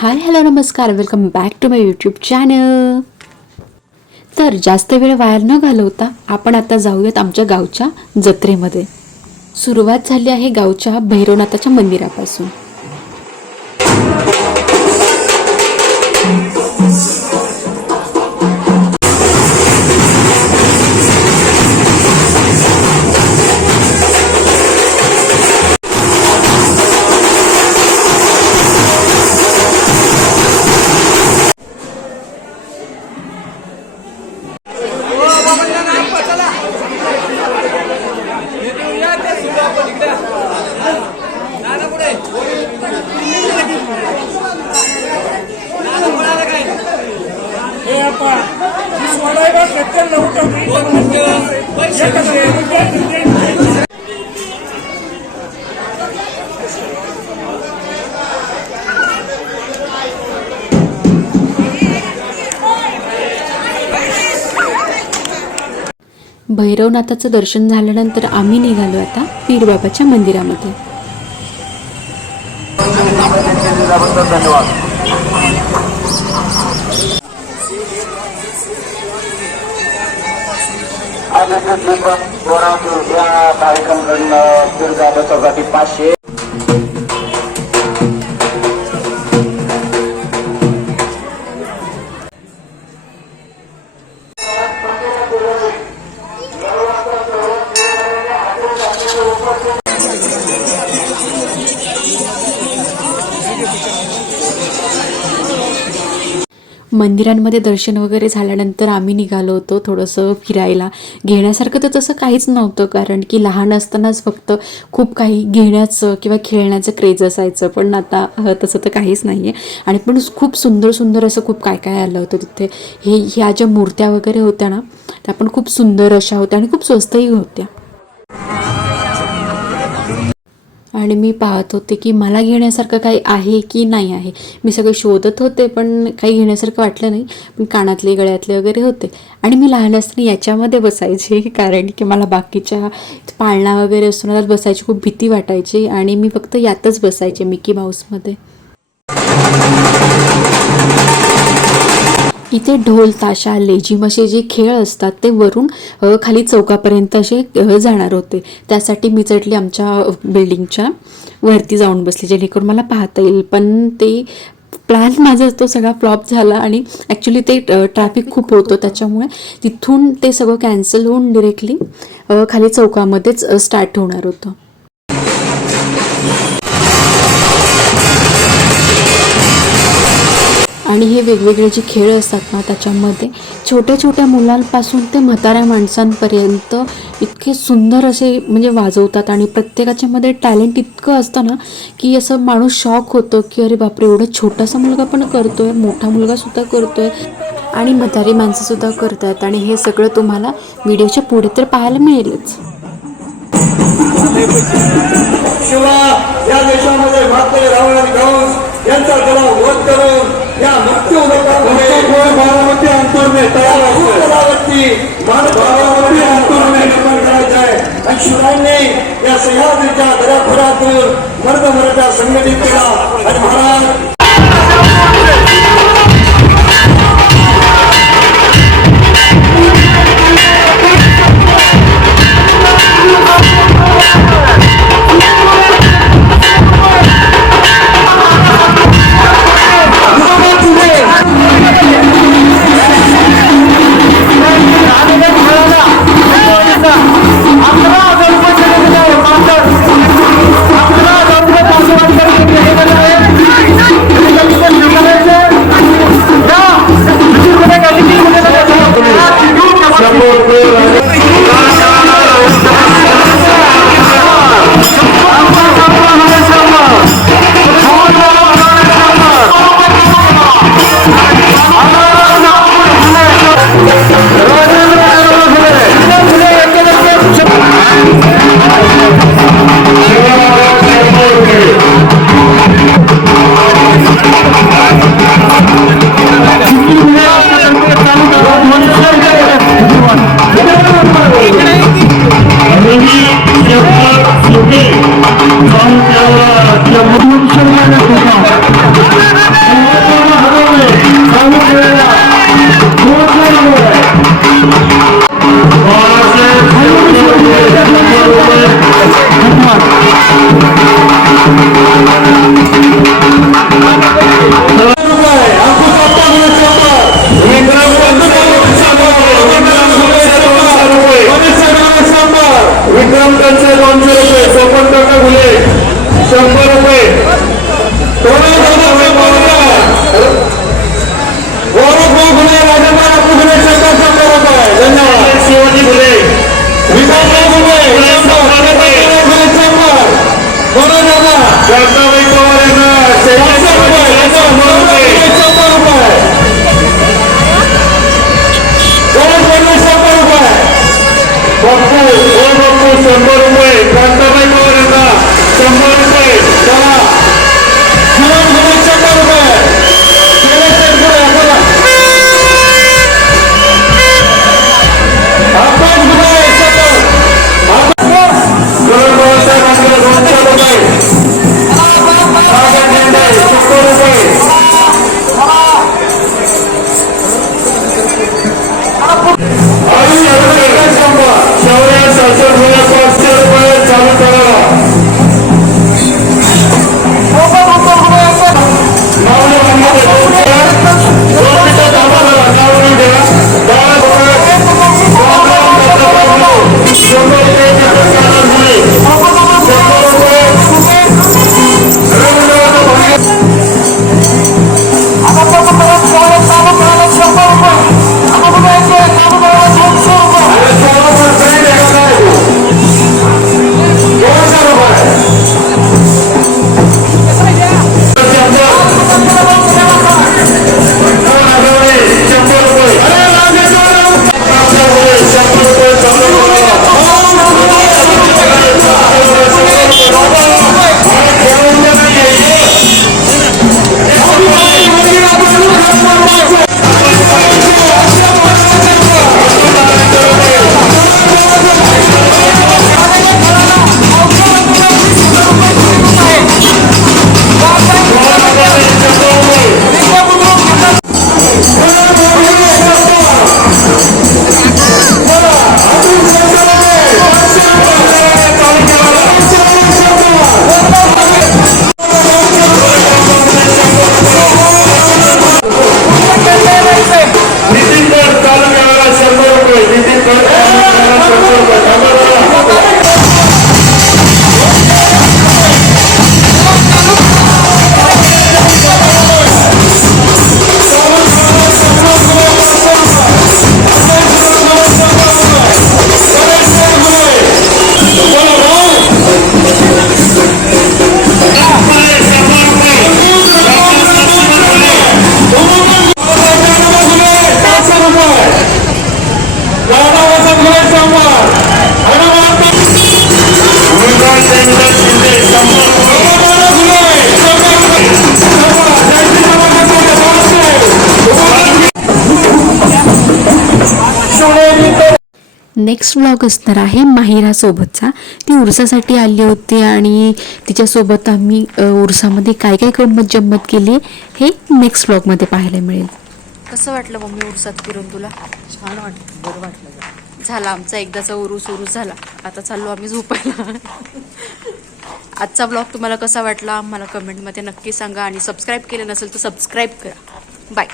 हाय hello नमस्कार. Welcome back to my YouTube channel तर जास्त वेळ वायर न घालवता आपण आता जाऊयात आमच्या गावच्या जत्रेमध्ये. सुरुवात झाली आहे गावच्या भैरवनाथाच्या मंदिरापासून. भैरवनाथाचं दर्शन झाल्यानंतर आम्ही निघालो आता पीरबाबाच्या मंदिरामध्ये. दिल्याबद्दल धन्यवाद अभिजित दीपक बोरावकर या पाचशे. मंदिरांमध्ये दर्शन वगैरे झाल्यानंतर आम्ही निघालो होतो थोडंसं फिरायला. घेण्यासारखं तर तसं काहीच नव्हतं कारण की लहान असतानाच फक्त खूप काही घेण्याचं किंवा खेळण्याचं क्रेज असायचं पण आता तसं तर काहीच नाही आहे आणि पण खूप सुंदर सुंदर असं खूप काय काय आलं होतं तिथे. हे ह्या ज्या मूर्त्या वगैरे होत्या ना त्या पण खूप सुंदर अशा होत्या आणि खूप स्वस्तही होत्या. आणि मी पाहत होते की मला घेण्यासारखं काही आहे की नाही आहे. मी सगळं शोधत होते पण काही घेण्यासारखं वाटलं नाही. पण कानातले गळ्यातले वगैरे होते. आणि मी लहान असताना याच्यामध्ये बसायचे कारण की मला बाकीच्या पाळणा वगैरे असताना त्यात बसायची खूप भीती वाटायची आणि मी फक्त यातच बसायचे मिकी माऊसमध्ये. इथे ढोल ताशा लेझिम असे जे खेळ असतात ते वरून खाली चौकापर्यंत असे जाणार होते. त्यासाठी मी चढली आमच्या बिल्डिंगच्या वरती जाऊन बसली जेणेकरून मला पाहता येईल. पण ते प्लॅन माझा तो सगळा फ्लॉप झाला आणि ॲक्च्युली ते ट्रॅफिक खूप होतं. त्याच्यामुळे तिथून ते सगळं कॅन्सल होऊन डिरेक्टली खाली चौकामध्येच स्टार्ट होणार होतं. आणि हे वेगवेगळे जे खेळ असतात ना त्याच्यामध्ये छोट्या छोट्या मुलांपासून ते म्हाताऱ्या माणसांपर्यंत इतके सुंदर असे म्हणजे वाजवतात आणि प्रत्येकाच्यामध्ये टॅलेंट इतकं असतं ना की असं माणूस शॉक होतो की अरे बापरे एवढं छोटासा मुलगा पण करतो आहे मोठा मुलगासुद्धा करतो आहे आणि म्हातारी माणसंसुद्धा करतात आणि हे सगळं तुम्हाला व्हिडिओच्या पुढे तर पाहायला मिळेलच. या देशामध्ये मात्र रावण आणि यांचा त्याला वध करून या मृत्यू Oh, my God. গ্রাম পঞ্চায়েত অঞ্চলে नेक्स्ट व्लॉग असणार आहे माहिरासोबतचा ती उरसासाठी आली होती आणि तिच्यासोबत आम्ही उरसामध्ये काय काय गंमत जम्मत केली हे नेक्स्ट व्लॉगमध्ये पाहायला मिळेल. कसं वाटलं मम्मी उरसात फिरून तुला? छान वाटलं बरं वाटलं झाला आमचा एकदाचा उरूस उरूस झाला. आता चाललो आम्ही झोपायला. आजचा ब्लॉग तुम्हाला कसा वाटला मला कमेंटमध्ये नक्की सांगा आणि सबस्क्राईब केलं नसेल तर सबस्क्राईब करा. बाय